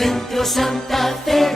Centro Santa Fe.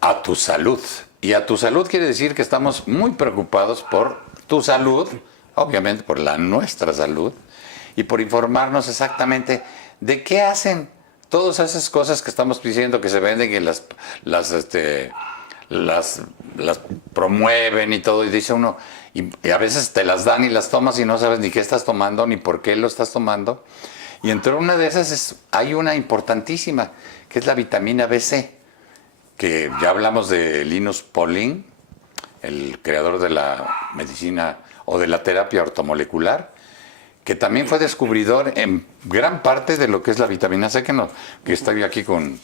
A tu salud. Y a tu salud quiere decir que estamos muy preocupados por tu salud, obviamente por nuestra salud, y por informarnos exactamente de qué hacen todas esas cosas que estamos diciendo que se venden y las promueven y todo, y dice uno, y a veces te las dan y las tomas y no sabes ni qué estás tomando, ni por qué lo estás tomando. Y entre una de esas hay una importantísima, que es la vitamina B6. Que ya hablamos de Linus Pauling, el creador de la medicina o de la terapia ortomolecular, que también fue descubridor en gran parte de lo que es la vitamina C, que estoy aquí con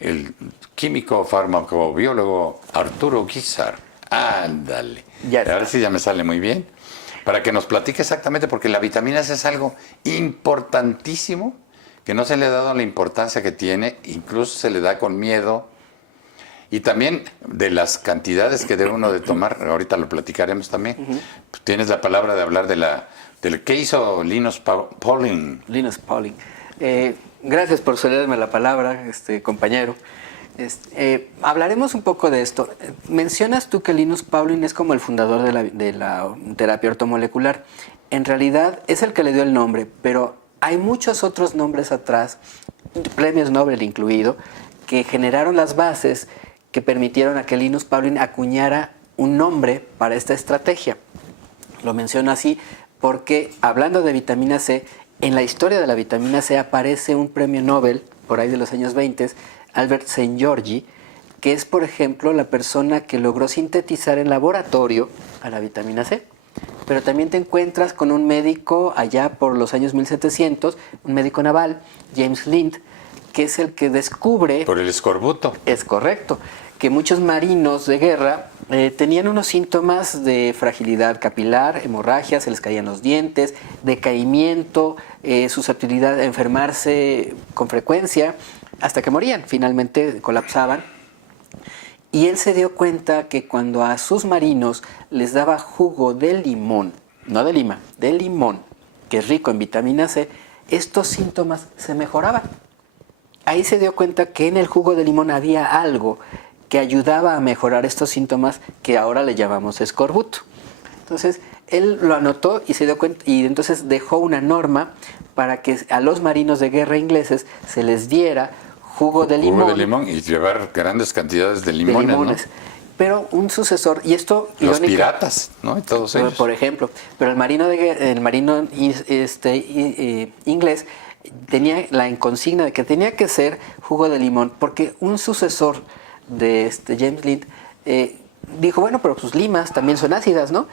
el químico farmacobiólogo Arturo Guízar. Ándale. Ahora sí ya me sale muy bien. Para que nos platique exactamente, porque la vitamina C es algo importantísimo, que no se le ha dado la importancia que tiene, incluso se le da con miedo. Y también de las cantidades que debe uno de tomar, ahorita lo platicaremos también. Pues tienes la palabra de hablar del que hizo Linus Pauling. Linus Pauling. Gracias por cederme la palabra, compañero. Hablaremos un poco de esto. Mencionas tú que Linus Pauling es como el fundador de la terapia ortomolecular. En realidad es el que le dio el nombre, pero hay muchos otros nombres atrás, premios Nobel incluido, que generaron las bases que permitieron a que Linus Pauling acuñara un nombre para esta estrategia. Lo menciono así porque, hablando de vitamina C, en la historia de la vitamina C aparece un premio Nobel, por ahí de los años 20, Albert Szent-Györgyi, que es, por ejemplo, la persona que logró sintetizar en laboratorio a la vitamina C. Pero también te encuentras con un médico allá por los años 1700, un médico naval, James Lind, que es el que descubre... Por el escorbuto. Es correcto. Que muchos marinos de guerra tenían unos síntomas de fragilidad capilar, hemorragia, se les caían los dientes, decaimiento, susceptibilidad a enfermarse con frecuencia, hasta que morían, finalmente colapsaban. Y él se dio cuenta que cuando a sus marinos les daba jugo de limón, no de lima, de limón, que es rico en vitamina C, estos síntomas se mejoraban. Ahí se dio cuenta que en el jugo de limón había algo que ayudaba a mejorar estos síntomas que ahora le llamamos escorbuto. Entonces, él lo anotó y se dio cuenta, y entonces dejó una norma para que a los marinos de guerra ingleses se les diera jugo de limón. Jugo de limón y llevar grandes cantidades de limones, ¿no? Pero un sucesor, y esto... Los piratas, ¿no? Y todos ellos. Por ejemplo, pero el marino inglés tenía la consigna de que tenía que ser jugo de limón, porque un sucesor de James Lind dijo, bueno, pero sus limas también son ácidas, ¿no?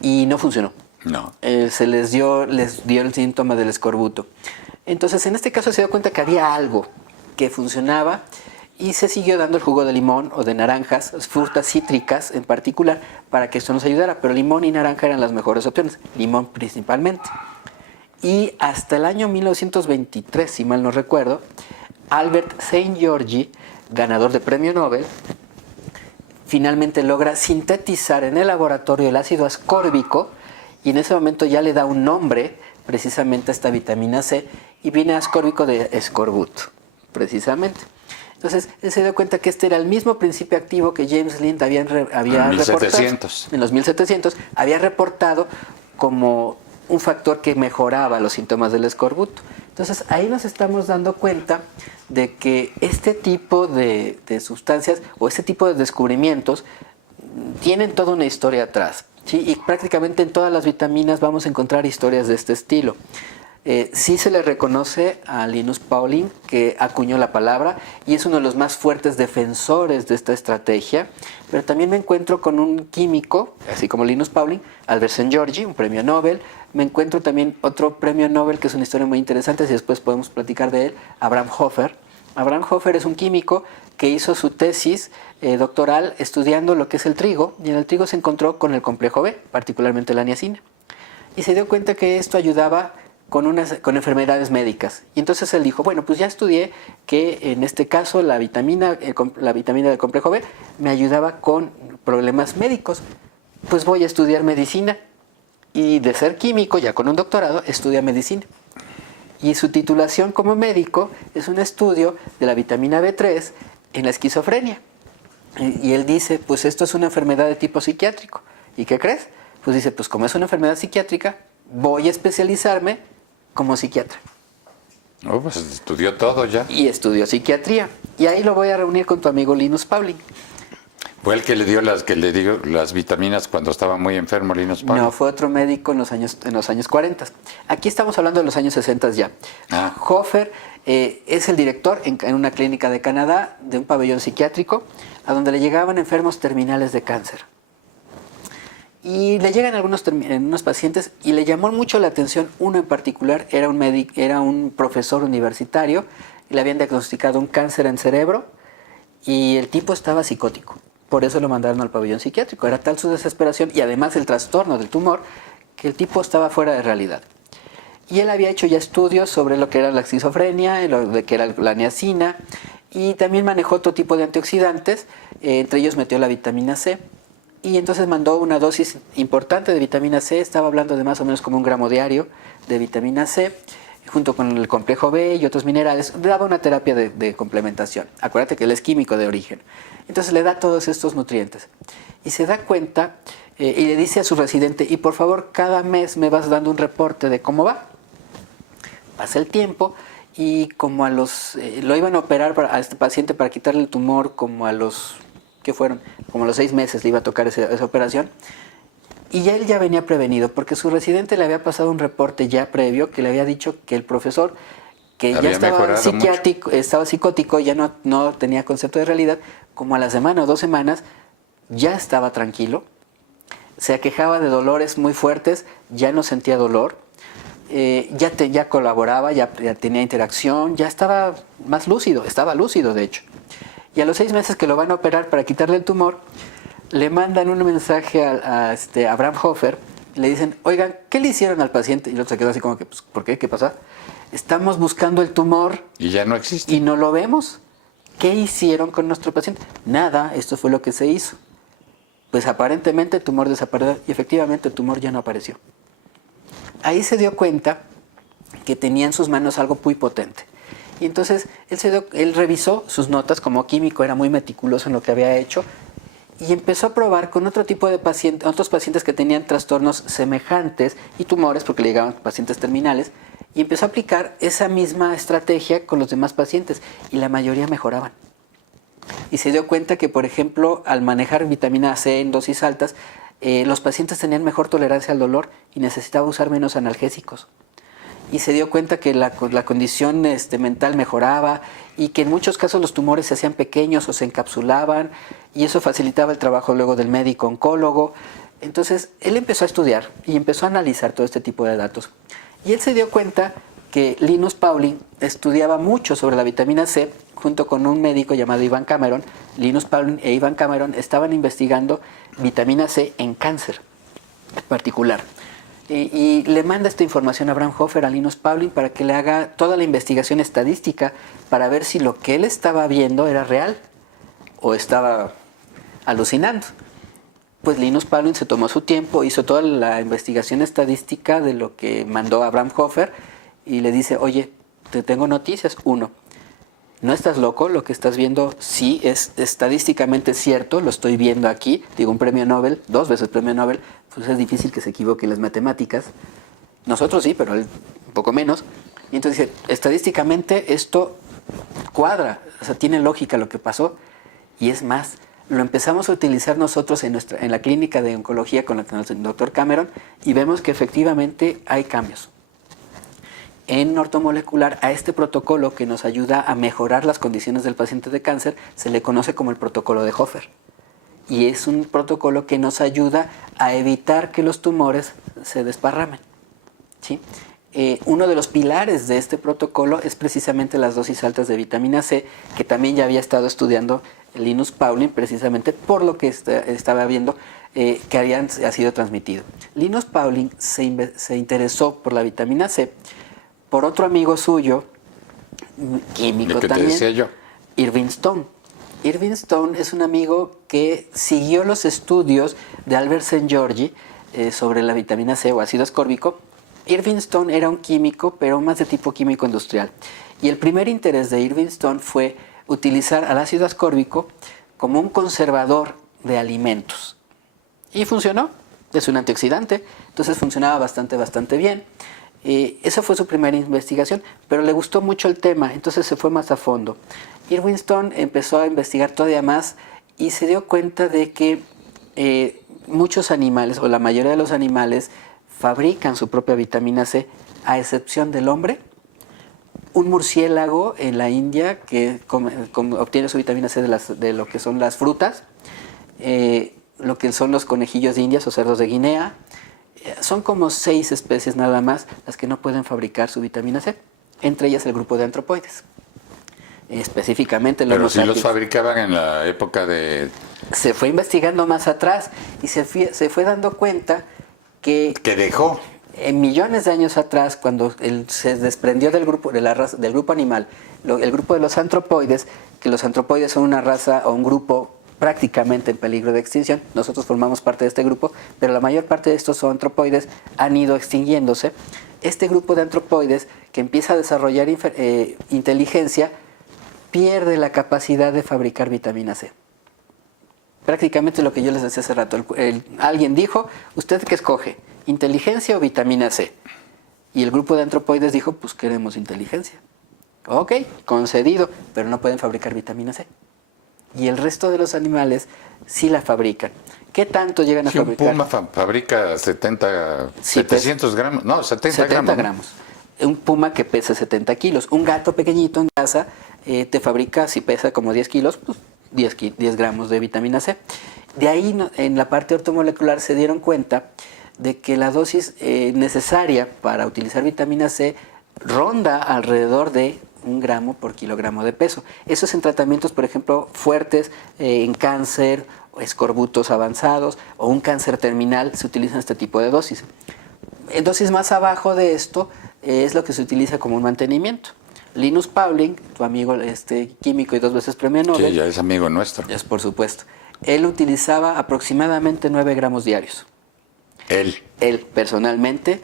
Y no funcionó. No. Se les dio el síntoma del escorbuto. Entonces, en este caso se dio cuenta que había algo que funcionaba y se siguió dando el jugo de limón o de naranjas, frutas cítricas en particular, para que esto nos ayudara. Pero limón y naranja eran las mejores opciones, limón principalmente. Y hasta el año 1923, si mal no recuerdo, Albert Szent-Györgyi, ganador de premio Nobel, finalmente logra sintetizar en el laboratorio el ácido ascórbico y en ese momento ya le da un nombre precisamente a esta vitamina C y viene ascórbico de escorbuto, precisamente. Entonces, él se dio cuenta que este era el mismo principio activo que James Lind había reportado. En los 1700 había reportado como un factor que mejoraba los síntomas del escorbuto. Entonces, ahí nos estamos dando cuenta de que este tipo de sustancias o este tipo de descubrimientos tienen toda una historia atrás, ¿sí? Y prácticamente en todas las vitaminas vamos a encontrar historias de este estilo. Sí se le reconoce a Linus Pauling que acuñó la palabra y es uno de los más fuertes defensores de esta estrategia, pero también me encuentro con un químico, así como Linus Pauling, Albert Szent-Györgyi, un premio Nobel. Me encuentro también otro premio Nobel que es una historia muy interesante, si después podemos platicar de él, Abraham Hoffer. Abraham Hoffer es un químico que hizo su tesis doctoral estudiando lo que es el trigo, y en el trigo se encontró con el complejo B, particularmente la niacina. Y se dio cuenta que esto ayudaba con enfermedades médicas. Y entonces él dijo, bueno, pues ya estudié que en este caso la vitamina del complejo B me ayudaba con problemas médicos. Pues voy a estudiar medicina. Y de ser químico, ya con un doctorado, estudia medicina. Y su titulación como médico es un estudio de la vitamina B3 en la esquizofrenia. Y él dice, pues esto es una enfermedad de tipo psiquiátrico. ¿Y qué crees? Pues dice, pues como es una enfermedad psiquiátrica, voy a especializarme como psiquiatra. Oh, pues estudió todo ya. Y estudió psiquiatría. Y ahí lo voy a reunir con tu amigo Linus Pauling. Fue el que le dio las vitaminas cuando estaba muy enfermo, Linus Pauling. No, fue otro médico en los años 40. Aquí estamos hablando de los años 60 ya. Hofer es el director en una clínica de Canadá de un pabellón psiquiátrico a donde le llegaban enfermos terminales de cáncer. Y le llegan unos pacientes y le llamó mucho la atención uno en particular, era un profesor universitario, y le habían diagnosticado un cáncer en cerebro y el tipo estaba psicótico. Por eso lo mandaron al pabellón psiquiátrico. Era tal su desesperación y además el trastorno del tumor que el tipo estaba fuera de realidad. Y él había hecho ya estudios sobre lo que era la esquizofrenia, lo que era la niacina, y también manejó otro tipo de antioxidantes, entre ellos metió la vitamina C. Y entonces mandó una dosis importante de vitamina C, estaba hablando de más o menos como 1 gramo diario de vitamina C, junto con el complejo B y otros minerales, daba una terapia de complementación. Acuérdate que él es químico de origen. Entonces le da todos estos nutrientes. Y se da cuenta y le dice a su residente, y por favor cada mes me vas dando un reporte de cómo va. Pasa el tiempo y como lo iban a operar a este paciente para quitarle el tumor como a los... ¿Qué fueron? Como a los 6 meses le iba a tocar esa operación. Y ya él ya venía prevenido, porque su residente le había pasado un reporte ya previo que le había dicho que el profesor, que ya estaba psicótico, ya no tenía concepto de realidad, como a la semana o 2 semanas, ya estaba tranquilo, se aquejaba de dolores muy fuertes, ya no sentía dolor, ya colaboraba, ya tenía interacción, ya estaba más lúcido, estaba lúcido de hecho. Y a los 6 meses que lo van a operar para quitarle el tumor, le mandan un mensaje a Abraham Hofer, le dicen, oigan, ¿qué le hicieron al paciente? Y el otro se quedó así como que, pues, ¿por qué? ¿Qué pasa? Estamos buscando el tumor. Y ya no existe. Y no lo vemos. ¿Qué hicieron con nuestro paciente? Nada, esto fue lo que se hizo. Pues aparentemente el tumor desapareció y efectivamente el tumor ya no apareció. Ahí se dio cuenta que tenía en sus manos algo muy potente. Y entonces él revisó sus notas, como químico era muy meticuloso en lo que había hecho, y empezó a probar con otro tipo de pacientes, otros pacientes que tenían trastornos semejantes y tumores, porque le llegaban pacientes terminales, y empezó a aplicar esa misma estrategia con los demás pacientes, y la mayoría mejoraban. Y se dio cuenta que, por ejemplo, al manejar vitamina C en dosis altas, los pacientes tenían mejor tolerancia al dolor y necesitaba usar menos analgésicos. Y se dio cuenta que la condición mental mejoraba y que en muchos casos los tumores se hacían pequeños o se encapsulaban y eso facilitaba el trabajo luego del médico oncólogo. Entonces él empezó a estudiar y empezó a analizar todo este tipo de datos. Y él se dio cuenta que Linus Pauling estudiaba mucho sobre la vitamina C junto con un médico llamado Ivan Cameron. Linus Pauling e Ivan Cameron estaban investigando vitamina C en cáncer en particular. Y le manda esta información a Abraham Hofer, a Linus Pauling, para que le haga toda la investigación estadística para ver si lo que él estaba viendo era real o estaba alucinando. Pues Linus Pauling se tomó su tiempo, hizo toda la investigación estadística de lo que mandó Abraham Hofer y le dice, oye, te tengo noticias. 1, no estás loco, lo que estás viendo sí es estadísticamente cierto, lo estoy viendo aquí, digo, un premio Nobel, 2 veces premio Nobel, pues es difícil que se equivoque en las matemáticas. Nosotros sí, pero él un poco menos. Y entonces dice, estadísticamente esto cuadra, o sea, tiene lógica lo que pasó. Y es más, lo empezamos a utilizar nosotros en la clínica de oncología con el doctor Cameron y vemos que efectivamente hay cambios. En ortomolecular, a este protocolo que nos ayuda a mejorar las condiciones del paciente de cáncer, se le conoce como el protocolo de Hofer. Y es un protocolo que nos ayuda a evitar que los tumores se desparramen, ¿sí? Uno de los pilares de este protocolo es precisamente las dosis altas de vitamina C, que también ya había estado estudiando Linus Pauling, precisamente por lo que estaba viendo que ha sido transmitido. Linus Pauling se interesó por la vitamina C por otro amigo suyo, químico Lo que te también, decía yo. Irving Stone. Irving Stone es un amigo que siguió los estudios de Albert Szent-Györgyi sobre la vitamina C o ácido ascórbico. Irving Stone era un químico, pero más de tipo químico industrial. Y el primer interés de Irving Stone fue utilizar al ácido ascórbico como un conservador de alimentos. Y funcionó. Es un antioxidante, entonces funcionaba bastante bien. Esa fue su primera investigación, pero le gustó mucho el tema, entonces se fue más a fondo. Irving Stone empezó a investigar todavía más y se dio cuenta de que muchos animales, o la mayoría de los animales, fabrican su propia vitamina C, a excepción del hombre. Un murciélago en la India que obtiene su vitamina C de lo que son las frutas, lo que son los conejillos de Indias o cerdos de Guinea. Son como 6 especies nada más las que no pueden fabricar su vitamina C, entre ellas el grupo de antropoides. Específicamente Pero sí los fabricaban en la época de... Se fue investigando más atrás y se fue dando cuenta que... Que dejó. En millones de años atrás, cuando se desprendió del grupo, de la raza, del grupo animal, el grupo de los antropoides, que los antropoides son una raza o un grupo prácticamente en peligro de extinción. Nosotros formamos parte de este grupo, pero la mayor parte de estos antropoides han ido extinguiéndose. Este grupo de antropoides que empieza a desarrollar inteligencia pierde la capacidad de fabricar vitamina C. Prácticamente lo que yo les decía hace rato. Alguien dijo, ¿usted qué escoge? ¿Inteligencia o vitamina C? Y el grupo de antropoides dijo, pues queremos inteligencia. Ok, concedido, pero no pueden fabricar vitamina C. Y el resto de los animales sí la fabrican. ¿Qué tanto llegan a fabricar? Un puma fabrica 700 gramos, no, 70 gramos. Un puma que pesa 70 kilos. Un gato pequeñito en casa te fabrica, si pesa como 10 kilos, pues 10 gramos de vitamina C. De ahí, en la parte ortomolecular, se dieron cuenta de que la dosis necesaria para utilizar vitamina C ronda alrededor de 1 gramo por kilogramo de peso. Eso es en tratamientos, por ejemplo, fuertes, en cáncer, escorbutos avanzados o un cáncer terminal, se utilizan este tipo de dosis. En dosis más abajo de esto es lo que se utiliza como un mantenimiento. Linus Pauling, tu amigo químico y 2 veces premio Nobel. Sí, ya es amigo nuestro. Es por supuesto. Él utilizaba aproximadamente 9 gramos diarios. Él personalmente.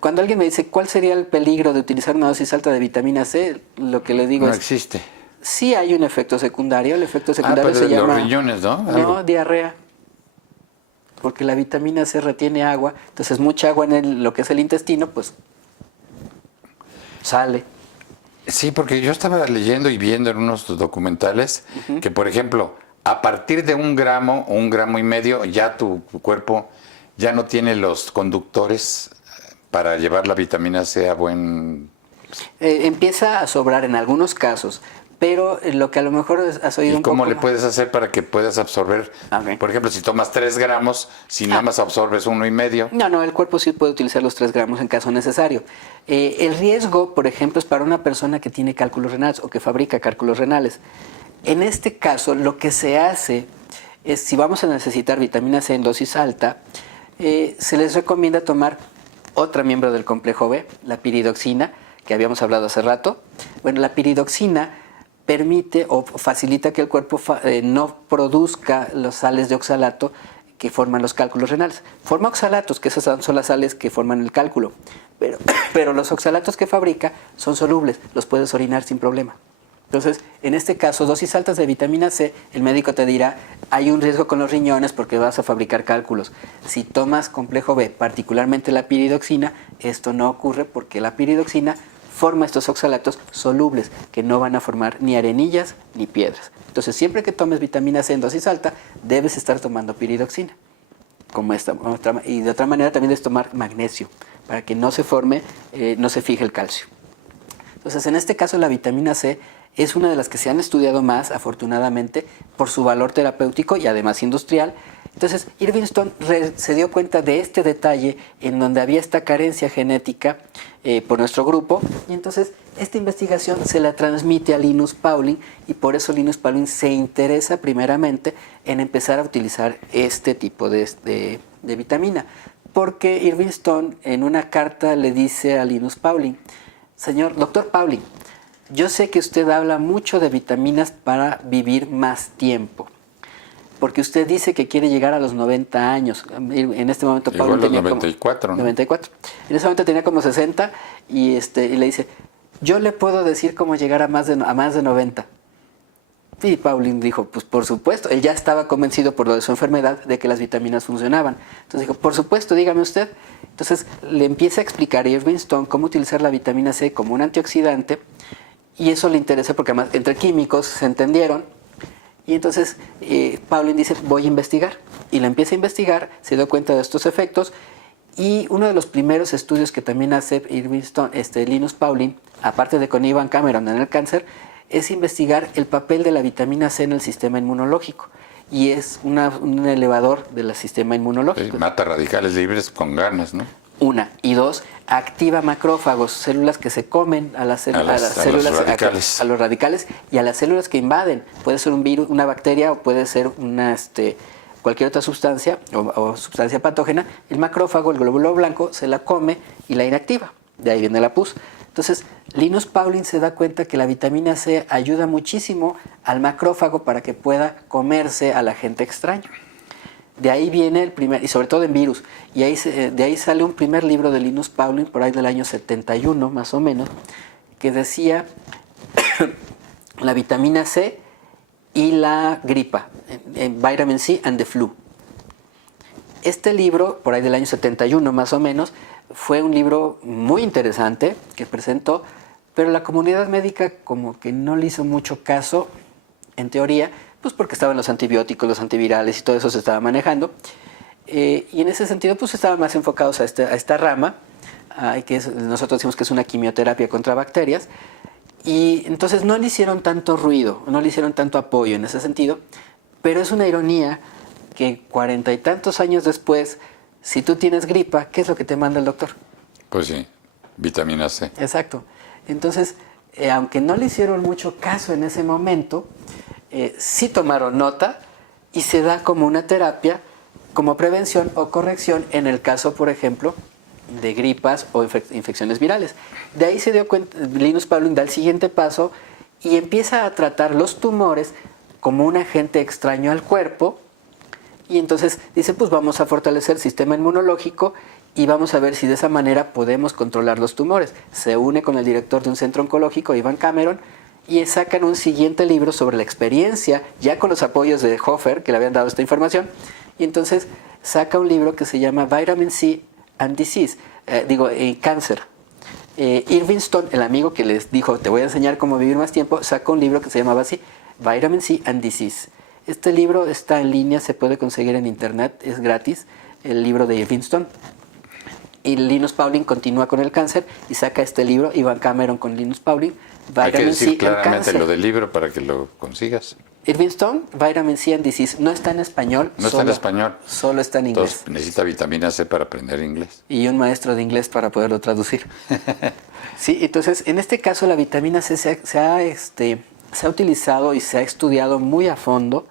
Cuando alguien me dice cuál sería el peligro de utilizar una dosis alta de vitamina C, lo que le digo no es... existe. Sí hay un efecto secundario. El efecto secundario se llama... los riñones, ¿no? No, diarrea. Porque la vitamina C retiene agua. Entonces mucha agua en lo que es el intestino, pues sale. Sí, porque yo estaba leyendo y viendo en unos documentales que, por ejemplo, a partir de 1 gramo o 1,5 gramos, ya tu cuerpo ya no tiene los conductores para llevar la vitamina C a buen... Empieza a sobrar en algunos casos, pero lo que a lo mejor has oído un poco... ¿Y cómo le puedes hacer para que puedas absorber? Okay. Por ejemplo, si tomas 3 gramos, si nada más absorbes 1,5. No, el cuerpo sí puede utilizar los 3 gramos en caso necesario. El riesgo, por ejemplo, es para una persona que tiene cálculos renales o que fabrica cálculos renales. En este caso, lo que se hace es, si vamos a necesitar vitamina C en dosis alta, se les recomienda tomar otra miembro del complejo B, la piridoxina, que habíamos hablado hace rato. Bueno, la piridoxina permite o facilita que el cuerpo no produzca las sales de oxalato que forman los cálculos renales. Forma oxalatos, que esas son las sales que forman el cálculo, pero los oxalatos que fabrica son solubles, los puedes orinar sin problema. Entonces, en este caso, dosis altas de vitamina C, el médico te dirá, hay un riesgo con los riñones porque vas a fabricar cálculos. Si tomas complejo B, particularmente la piridoxina, esto no ocurre porque la piridoxina forma estos oxalatos solubles que no van a formar ni arenillas ni piedras. Entonces, siempre que tomes vitamina C en dosis alta, debes estar tomando piridoxina. Como esta, y de otra manera también debes tomar magnesio para que no se forme, no se fije el calcio. Entonces, en este caso, la vitamina C es una de las que se han estudiado más, afortunadamente, por su valor terapéutico y además industrial. Entonces, Irving Stone se dio cuenta de este detalle en donde había esta carencia genética por nuestro grupo, y entonces esta investigación se la transmite a Linus Pauling, y por eso Linus Pauling se interesa primeramente en empezar a utilizar este tipo de vitamina. porque Irving Stone en una carta le dice a Linus Pauling, señor doctor Pauling, yo sé que usted habla mucho de vitaminas para vivir más tiempo, porque usted dice que quiere llegar a los 90 años. En este momento Pauling tenía 94, como, ¿no? 94. En ese momento tenía como 60 y le dice, yo le puedo decir cómo llegar a más de 90. Y Pauling dijo, pues por supuesto, él ya estaba convencido por lo de su enfermedad de que las vitaminas funcionaban. Entonces dijo, por supuesto, dígame usted. Entonces le empieza a explicar a Irving Stone cómo utilizar la vitamina C como un antioxidante y eso le interesa porque además entre químicos se entendieron. Y entonces Pauling dice, voy a investigar. Y la empieza a investigar, se dio cuenta de estos efectos y uno de los primeros estudios que también hace Irving Stone, Linus Pauling, aparte de con Ivan Cameron en el cáncer, es investigar el papel de la vitamina C en el sistema inmunológico. Y es un elevador del sistema inmunológico. Sí, mata radicales libres con ganas, ¿no? Una. Y dos, activa macrófagos, células que se comen a las células, a los radicales y a las células que invaden. Puede ser un virus, una bacteria o puede ser cualquier otra sustancia o sustancia patógena. El macrófago, el glóbulo blanco, se la come y la inactiva. De ahí viene la pus. Entonces, Linus Pauling se da cuenta que la vitamina C ayuda muchísimo al macrófago para que pueda comerse al agente extraño. De ahí viene el primer, y sobre todo en virus, y de ahí sale un primer libro de Linus Pauling, por ahí del año 71 más o menos, que decía la vitamina C y la gripa, Vitamin C and the Flu. Este libro, por ahí del año 71 más o menos, fue un libro muy interesante que presentó, pero la comunidad médica como que no le hizo mucho caso, en teoría, pues porque estaban los antibióticos, los antivirales y todo eso se estaba manejando. Y en ese sentido, pues estaban más enfocados a esta rama, nosotros decimos que es una quimioterapia contra bacterias, y entonces no le hicieron tanto ruido, no le hicieron tanto apoyo en ese sentido, pero es una ironía que 40 y tantos años después, si tú tienes gripa, ¿qué es lo que te manda el doctor? Pues sí, vitamina C. Exacto. Entonces, aunque no le hicieron mucho caso en ese momento, sí tomaron nota y se da como una terapia, como prevención o corrección en el caso, por ejemplo, de gripas o infecciones virales. De ahí se dio cuenta, Linus Pauling da el siguiente paso y empieza a tratar los tumores como un agente extraño al cuerpo. Y entonces dice, pues vamos a fortalecer el sistema inmunológico y vamos a ver si de esa manera podemos controlar los tumores. Se une con el director de un centro oncológico, Ivan Cameron, y sacan un siguiente libro sobre la experiencia, ya con los apoyos de Hofer, que le habían dado esta información, y entonces saca un libro que se llama Vitamin C and Disease, Cáncer. Irving Stone, el amigo que les dijo, te voy a enseñar cómo vivir más tiempo, saca un libro que se llamaba así, Vitamin C and Disease. Este libro está en línea, se puede conseguir en internet, es gratis, el libro de Irving Stone. Y Linus Pauling continúa con el cáncer y saca este libro, Ivan Cameron con Linus Pauling, Hay que Vitamin C decir and claramente Cancer. lo del libro para que lo consigas. Irving Stone, Vitamin C and Disease, no está en español. No está en español. Solo está en inglés. Entonces necesita vitamina C para aprender inglés. Y un maestro de inglés para poderlo traducir. Sí, entonces en este caso la vitamina C se ha utilizado y se ha estudiado muy a fondo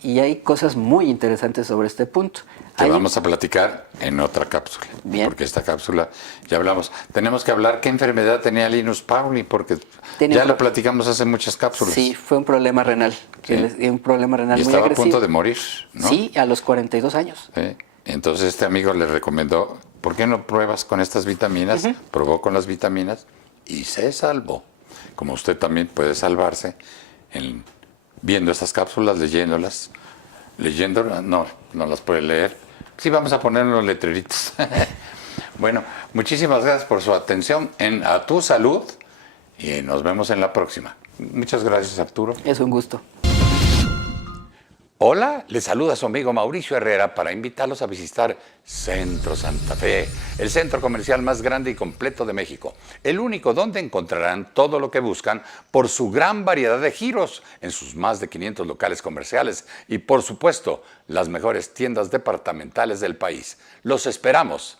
y hay cosas muy interesantes sobre este punto. Que vamos a platicar en otra cápsula. Bien. Porque esta cápsula ya hablamos. Tenemos que hablar qué enfermedad tenía Linus Pauling, porque Tenía ya lo platicamos hace muchas cápsulas. Sí, fue un problema renal. Sí. Un problema renal Y muy estaba agresivo. a punto de morir, ¿no? Sí, a los 42 años. Sí. Entonces este amigo le recomendó, ¿por qué no pruebas con estas vitaminas? Probó con las vitaminas y se salvó. Como usted también puede salvarse viendo estas cápsulas, leyéndolas. No las puede leer. Sí, vamos a poner los letreritos. Bueno, muchísimas gracias por su atención A Tu Salud y nos vemos en la próxima. Muchas gracias, Arturo. Es un gusto. Hola, les saluda su amigo Mauricio Herrera para invitarlos a visitar Centro Santa Fe, el centro comercial más grande y completo de México. El único donde encontrarán todo lo que buscan por su gran variedad de giros en sus más de 500 locales comerciales y, por supuesto, las mejores tiendas departamentales del país. ¡Los esperamos!